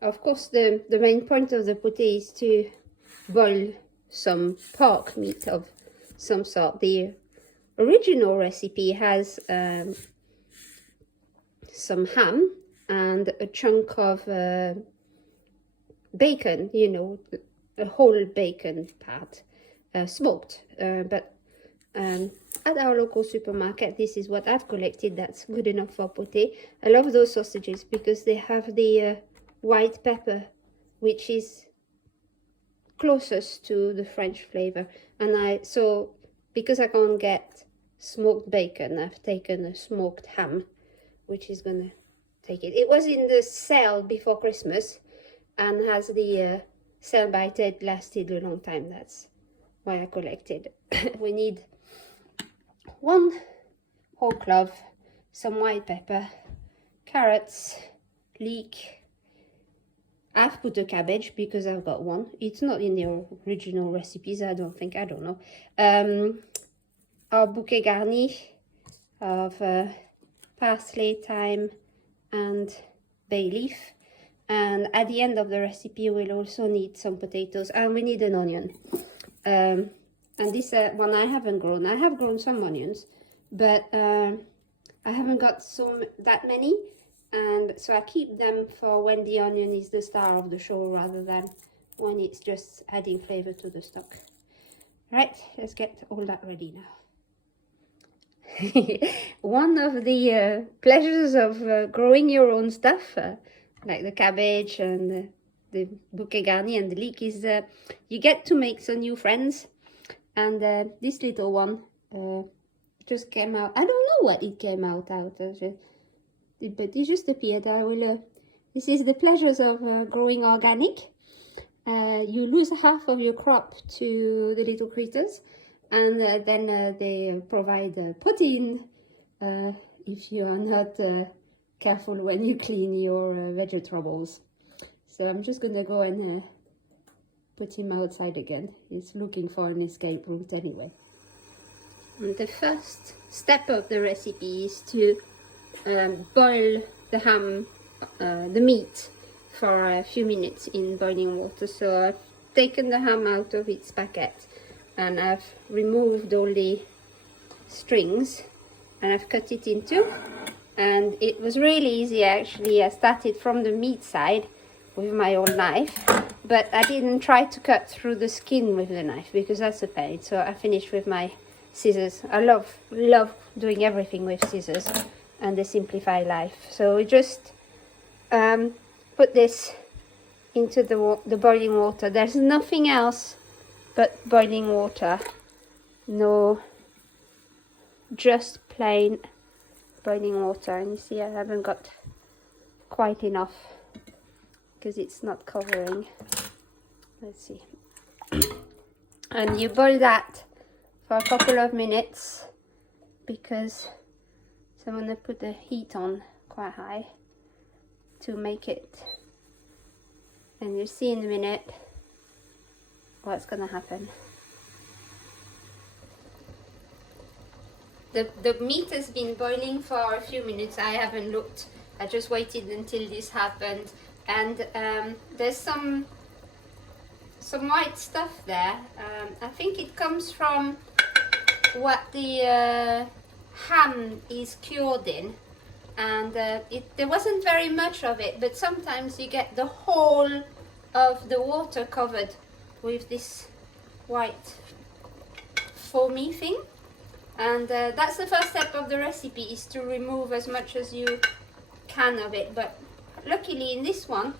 Of course, the main point of the Bouquet is to boil some pork meat of some sort. The original recipe has some ham and a chunk of bacon, you know, a whole bacon part, smoked. But at our local supermarket, this is what I've collected. That's good enough for Bouquet. I love those sausages because they have the white pepper, which is closest to the French flavor. And so because I can't get smoked bacon, I've taken a smoked ham, which is gonna take it. It was in the sale before Christmas, and has the sell by date lasted a long time. That's why I collected. We need 1 whole clove, some white pepper, carrots, leek. I've put a cabbage because I've got one. It's not in the original recipes, I don't think. I don't know. Our bouquet garni of parsley, thyme, and bay leaf. And at the end of the recipe, we'll also need some potatoes, and we need an onion. And this one I haven't grown. I have grown some onions, but I haven't got that many, and so I keep them for when the onion is the star of the show rather than when it's just adding flavor to the stock. Right, let's get all that ready now. One of the pleasures of growing your own stuff, like the cabbage and the bouquet garni and the leek, is you get to make some new friends. And this little one just came out. I don't know what it came out of, but it just appeared. This is the pleasures of growing organic. You lose half of your crop to the little critters, and then they provide protein if you are not careful when you clean your vegetables. So I'm just gonna go and put him outside again. He's looking for an escape route anyway. And the first step of the recipe is to boil the ham, the meat, for a few minutes in boiling water. So I've taken the ham out of its packet, and I've removed all the strings, and I've cut it in two. And it was really easy actually. I started from the meat side with my old knife, but I didn't try to cut through the skin with the knife because that's a pain. So I finished with my scissors. I love doing everything with scissors, and they simplify life. So we just put this into the boiling water. There's nothing else but boiling water. No, just plain boiling water. And you see I haven't got quite enough because it's not covering. Let's see. And you boil that for a couple of minutes because I'm going to put the heat on quite high to make it, and you'll see in a minute what's going to happen. The meat has been boiling for a few minutes. I haven't looked. I just waited until this happened, and there's some white stuff there. I think it comes from what the ham is cured in, and there wasn't very much of it, but sometimes you get the whole of the water covered with this white foamy thing. And that's the first step of the recipe, is to remove as much as you can of it. But luckily in this one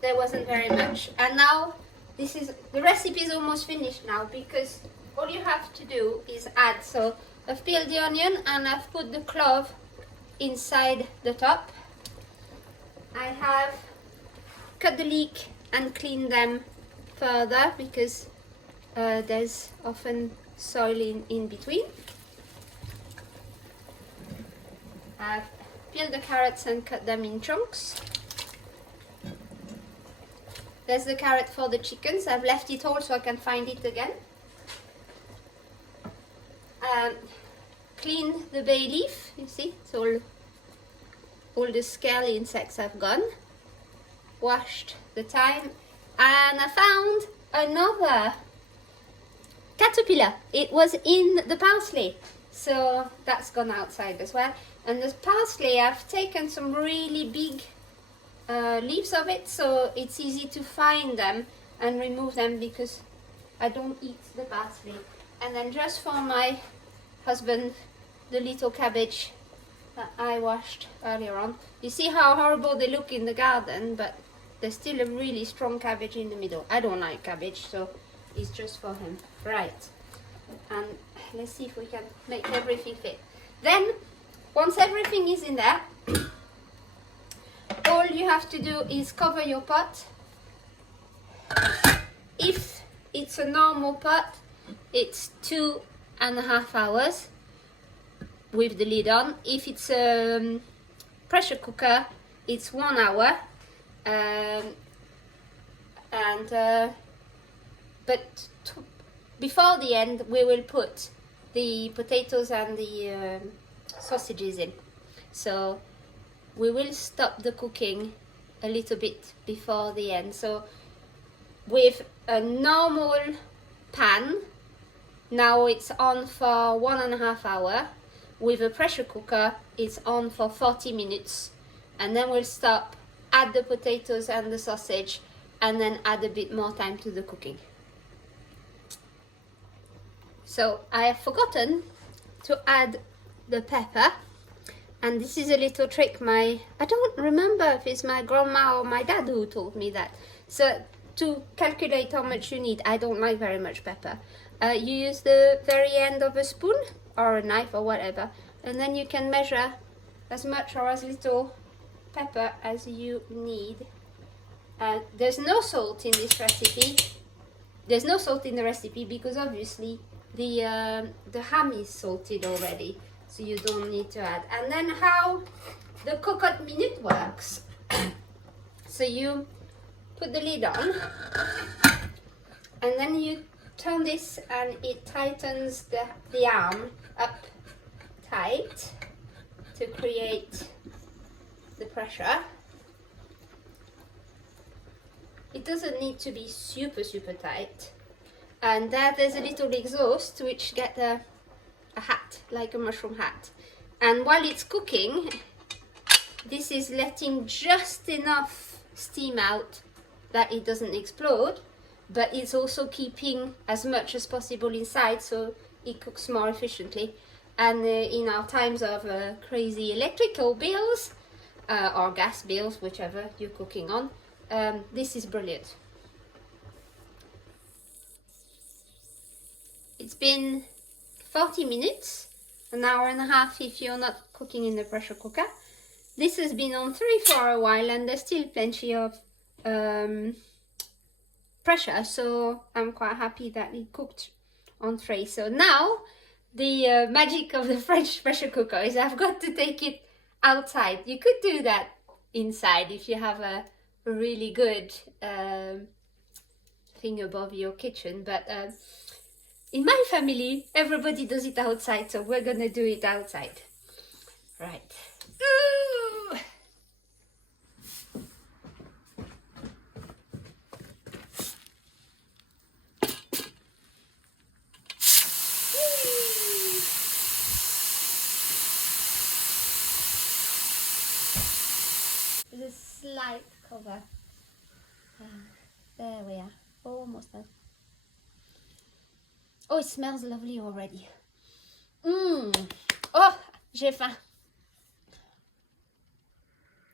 there wasn't very much. And now the recipe is almost finished now, because all you have to do is add. So I've peeled the onion and I've put the clove inside the top. I have cut the leek and cleaned them further because there's often soil in between. I've peeled the carrots and cut them in chunks. There's the carrot for the chickens. I've left it all so I can find it again. Clean the bay leaf. You see, it's all the scaly insects have gone. washed the thyme, and I found another caterpillar. It was in the parsley, so that's gone outside as well. And the parsley, I've taken some really big leaves of it, so it's easy to find them and remove them because I don't eat the parsley. And then just for my husband, the little cabbage that I washed earlier on. You see how horrible they look in the garden, but there's still a really strong cabbage in the middle. I don't like cabbage, so it's just for him. Right, and let's see if we can make everything fit. Then once everything is in there, all you have to do is cover your pot. If it's a normal pot, it's 2.5 hours with the lid on. If it's a pressure cooker, it's 1 hour. But before the end, we will put the potatoes and the sausages in. So we will stop the cooking a little bit before the end. So with a normal pan, now it's on for 1.5 hours. With a pressure cooker, it's on for 40 minutes. And then we'll stop, add the potatoes and the sausage, and then add a bit more time to the cooking. So I have forgotten to add the pepper, and this is a little trick. I don't remember if it's my grandma or my dad who told me that. So to calculate how much you need, I don't like very much pepper. You use the very end of a spoon or a knife or whatever, and then you can measure as much or as little pepper as you need. There's no salt in this recipe. There's no salt in the recipe because obviously the ham is salted already, so you don't need to add. And then how the cocotte minute works. So you put the lid on, and then you turn this and it tightens the arm up tight to create the pressure. It doesn't need to be super tight. And there's a little exhaust which get a hat, like a mushroom hat. And while it's cooking, this is letting just enough steam out that it doesn't explode, but it's also keeping as much as possible inside so it cooks more efficiently. And in our times of crazy electrical bills or gas bills, whichever you're cooking on, this is brilliant. It's been 40 minutes, an hour and a half if you're not cooking in the pressure cooker. This has been on 3 for a while and there's still plenty of pressure, so I'm quite happy that it cooked on 3. So now the magic of the French pressure cooker is I've got to take it outside. You could do that inside if you have a really good thing above your kitchen, but in my family everybody does it outside, so we're gonna do it outside. Right. Ooh. There's a slight cover. There we are, almost done. Oh, it smells lovely already. Oh, j'ai faim.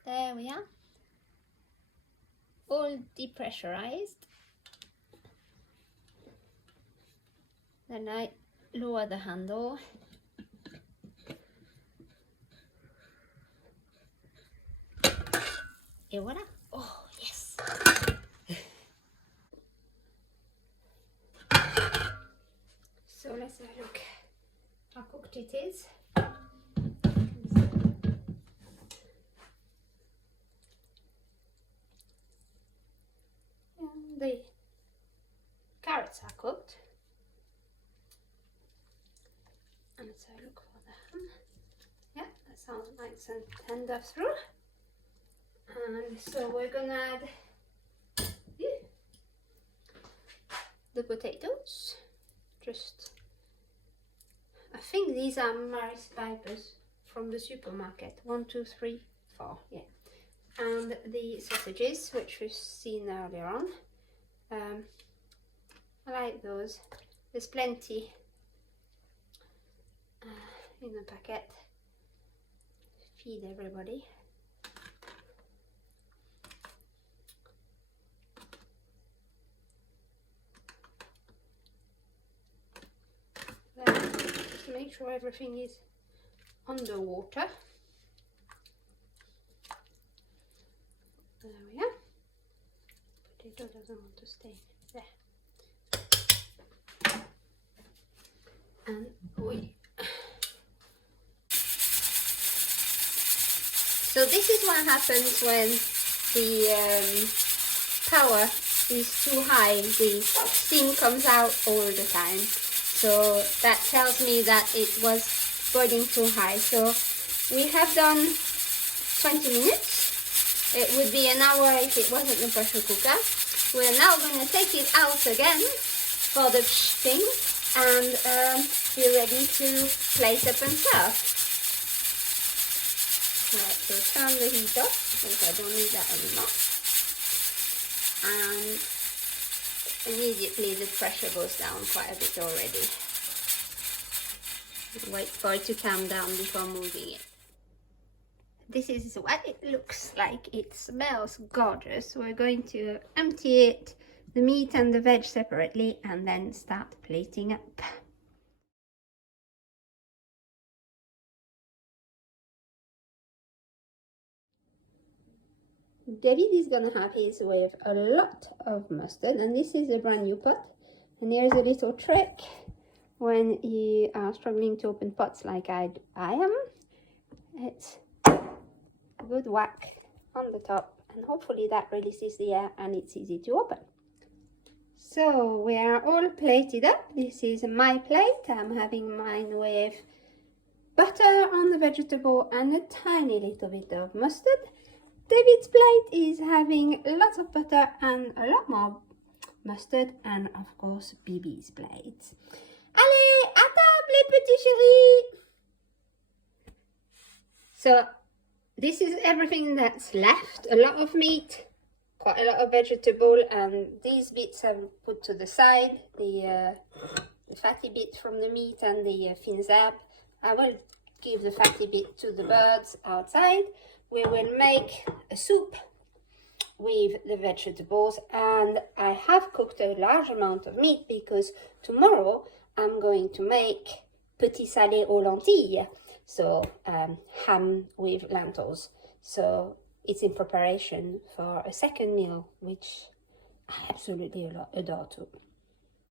There we are. All depressurized. Then I lower the handle. Et voilà. Oh, yes. So let's have a look how cooked it is. And the carrots are cooked. And let's have a look for the ham. Yeah, that sounds nice and tender through. And so we're gonna add the potatoes. I think these are Maris Pipers from the supermarket. 1, 2, 3, 4, yeah. And the sausages, which we've seen earlier on. I like those. There's plenty in the packet. Feed everybody. Just make sure everything is underwater. There we are. Potato doesn't want to stay there. And so this is what happens when the power is too high. The steam comes out all the time. So that tells me that it was boiling too high. So we have done 20 minutes. It would be an hour if it wasn't the pressure cooker. We're now going to take it out again for the thing and be ready to place up and serve. Right, so turn the heat off because I don't need that anymore. And immediately the pressure goes down quite a bit already. Wait for it to calm down before moving it. This is what it looks like. It smells gorgeous. We're going to empty it, the meat and the veg separately, and then start plating up. David is gonna have his with a lot of mustard, and this is a brand new pot. And here's a little trick when you are struggling to open pots like I am. It's a good whack on the top, and hopefully that releases the air and it's easy to open. So we are all plated up. This is my plate. I'm having mine with butter on the vegetable and a tiny little bit of mustard. David's plate is having lots of butter and a lot more mustard, and of course Bibi's plate. Allez, à table les petits chéris! So this is everything that's left. A lot of meat, quite a lot of vegetable, and these bits I've put to the side. The fatty bit from the meat and the fins herb. I will give the fatty bit to the birds outside. We will make a soup with the vegetables, and I have cooked a large amount of meat because tomorrow I'm going to make Petit salé aux lentilles, so ham with lentils. So it's in preparation for a second meal, which I absolutely adore too.